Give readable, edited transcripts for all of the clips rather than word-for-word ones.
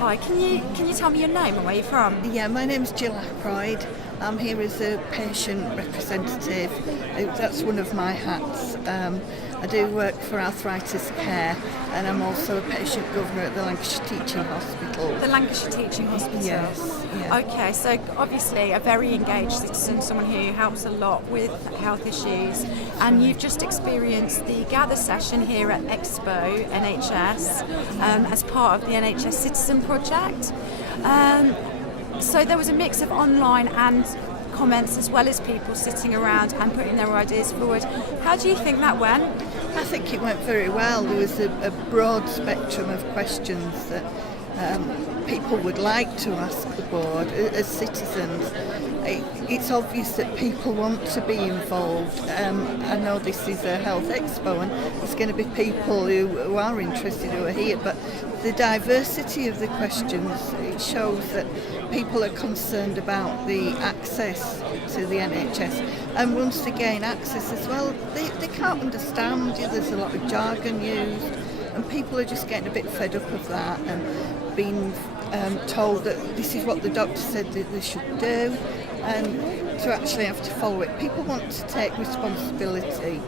Hi, can you tell me your name and where you're from? Yeah, my name's Jill Ackroyd. I'm here as a patient representative. That's one of my hats. I do work for Arthritis Care, and I'm also a patient governor at the Lancashire Teaching Hospital. The Lancashire Teaching Hospital? Yes. Yeah. Okay, so obviously a very engaged citizen, someone who helps a lot with health issues, and you've just experienced the gather session here at Expo NHS as part of the NHSCitizen project. So there was a mix of online and comments as well as people sitting around and putting their ideas forward. How do you think that went? I think it went very well. There was a broad spectrum of questions that people would like to ask the board as citizens. It's obvious that people want to be involved. I know this is a health expo and there's going to be people who are interested who are here, but the diversity of the questions, it shows that people are concerned about the access to the NHS, and once they gain access as well, they can't understand. There's a lot of jargon used, and people are just getting a bit fed up of that and being told that this is what the doctor said that they should do, and to actually have to follow it. People want to take responsibility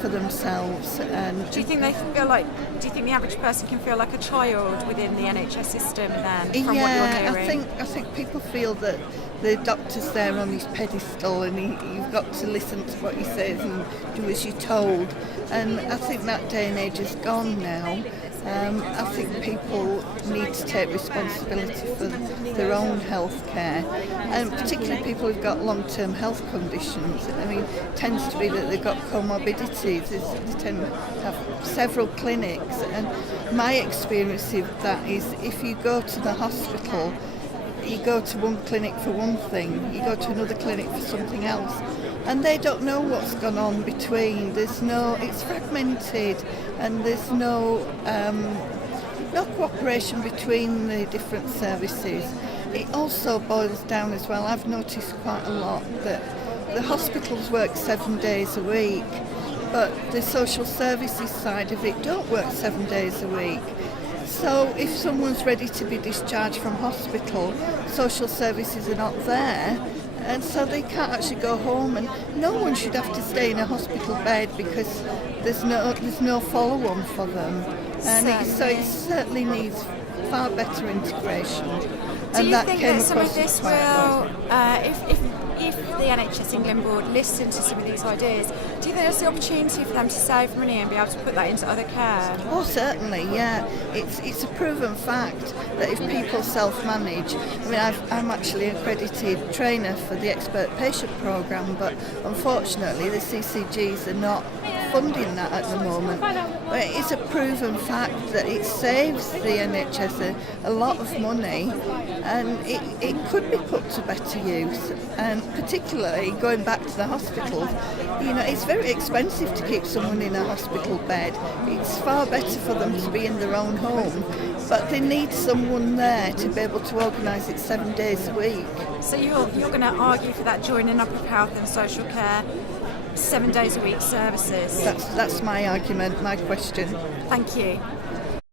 for themselves. And do you think the average person can feel like a child within the NHS system then, from what you're hearing? I think people feel that the doctor's there on his pedestal and you've got to listen to what he says and do as you're told. And I think that day and age is gone now. I think people need to take responsibility for their own health care, and particularly people who've got long-term health conditions. I mean, it tends to be that they've got comorbidities. They tend to have several clinics, and my experience of that is if you go to the hospital, you go to one clinic for one thing, you go to another clinic for something else, and they don't know what's gone on between. It's fragmented, and there's no cooperation between the different services. It also boils down as well, I've noticed quite a lot that the hospitals work 7 days a week, but the social services side of it don't work 7 days a week. So if someone's ready to be discharged from hospital, social services are not there, and so they can't actually go home, and no one should have to stay in a hospital bed because there's no follow-on for them. And so it certainly needs far better integration. Do you think that some of this will, if the NHS England board listen to some of these ideas, do you think there's the opportunity for them to save money and be able to put that into other care? Oh, certainly, yeah. It's a proven fact that if people self-manage, I mean, I'm actually an accredited trainer for the expert patient programme, but unfortunately the CCGs are not funding that at the moment. But it is a proven fact that it saves the NHS a lot of money, and it could be put to better use. And particularly going back to the hospitals, it's very expensive to keep someone in a hospital bed. It's far better for them to be in their own home, but they need someone there to be able to organise it 7 days a week. So you're going to argue for that joining up of health and social care 7 days a week services? That's my argument, my question. Thank you.